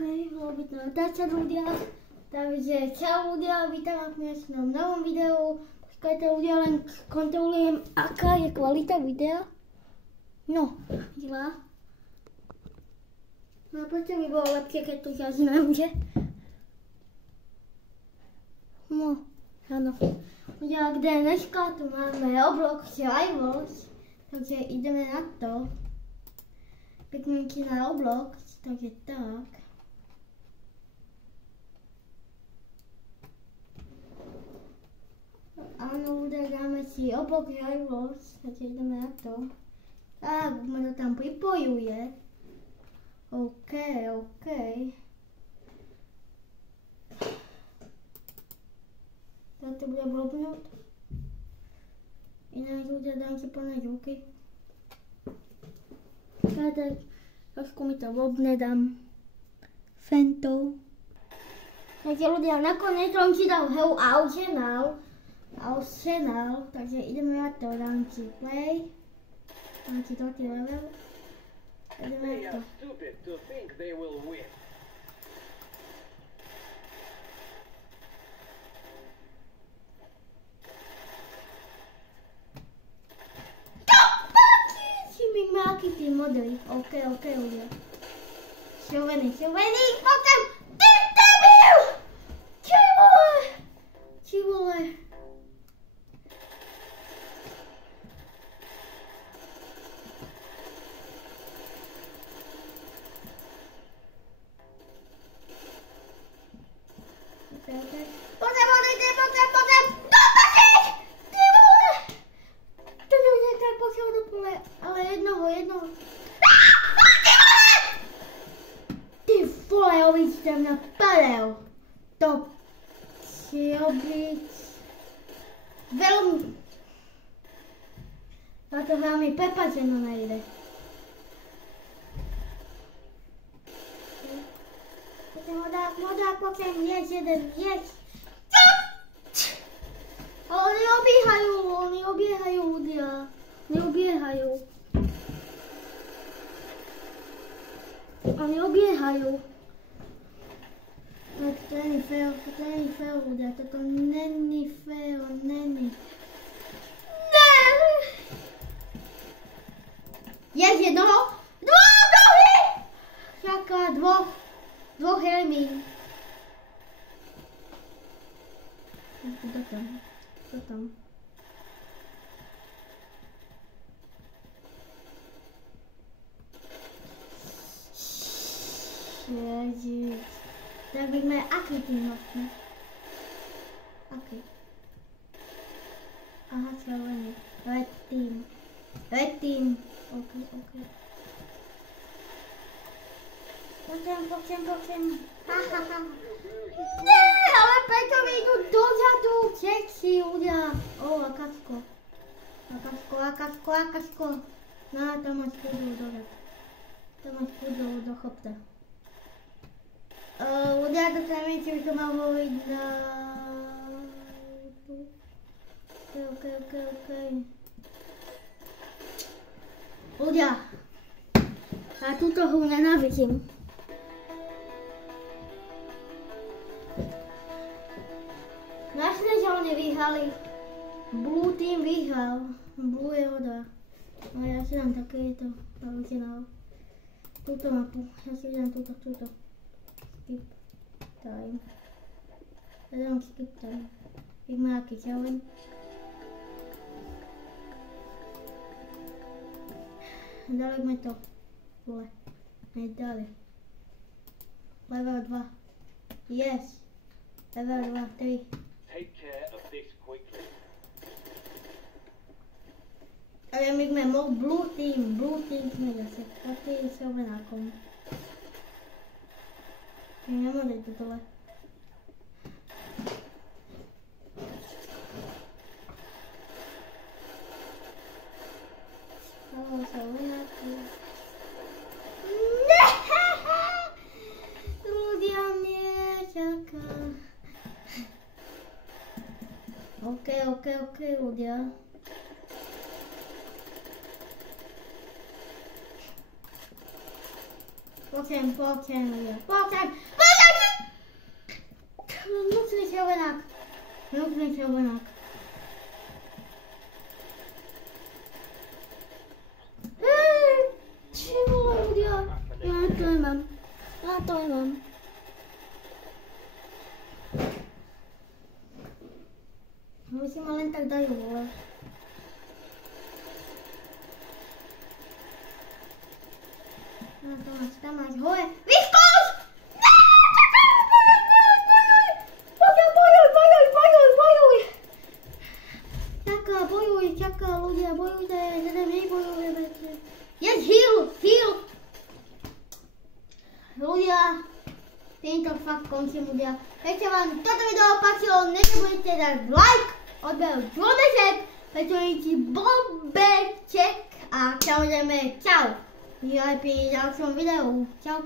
bolo by to natáčať ľudia. Takže čau ľudia, vítam vás v dnešnom novom videu. Počkajte ľudia, len kontrolujem, aká je kvalita videa. No, videla. No prečo by bolo lepšie, keď tu zaznám, že? No, áno. Ja, kde dneska tu máme Roblox Rivals, takže ideme na to. Peknenky na Roblox, takže tak. Áno, ľudia, dáme si Roblox Rivals, takže ideme na to. Tak, už ma to tam pripojuje. OK. Tak to bude blbnúť. Ináč ľudia, dám si plné ruky. Tak trošku mi to blbne, dám fentov. Takže ľudia, nakoniec som si dal hru Arsenal, takže ideme na to, dám si play. Dám si 30 level. Ideme na to. Aký tí modrý. OK, ľudia. Červený, potom! Ty debil! Či vole. OK. Poďme! Dotažiť! Ty vole! To je tak pokiaľ do pole, ale jednoho. Ty vole, ovíc tam napadel. To si oblic. Veľmi. Táto hra mi prepačeno nejde. Modák, pokiaľ jeden. Ale oni obiehajú ľudia. Oni obiehajú. To není fér, ľudia. Toto není fér. Ne! Je jednoho? Druhý! Čaká, dvoch helmí. Kto tam? Ježiš. Tak bychme aký tým vlastne? Aký? Aha, červený. Red team. OK. Poďem. Ne, ale preto mi idú dozadu. Všetci ľudia. Akasko. No, tam máš kúdol dozadu. Tam máš kúdol do chopta. Ľudia, to sa neviem, či by to mal hovoriť na... OK. Ľudia, ja túto hru nenávidím. Našli, že oni vyhrali. Blue team vyhral. Blue je voda. Ale ja si dám takéto originál. Túto mapu. Ja si dám túto. Skip time. Ja dám skip time. Vidíme aký červen. Dali sme to. Vole. Nedali. Level 2. Yes. Level 2, 3. Take care of this quickly. Ale my sme blue team sme zase. Taký červenákom. Nemôže to dole. Halo, červenáky. Ne! Ľudia mne čaká. OK, ľudia. Poďme. Nutný červenák. Čo vole ľudia? Ja to nemám. Musím ma len tak dajú, vole. Tam máš hore. Vyskúš! Čaká, ľudia, bojujte, nebojujeme. Je heal! Ľudia, týmto fakt končím, ľudia. Keď sa vám toto video páčilo, nezabudnite dať like, odber zvoneček, pretože bombeček a samozrejme čau. Vidíme pri ďalšom videu. Čau.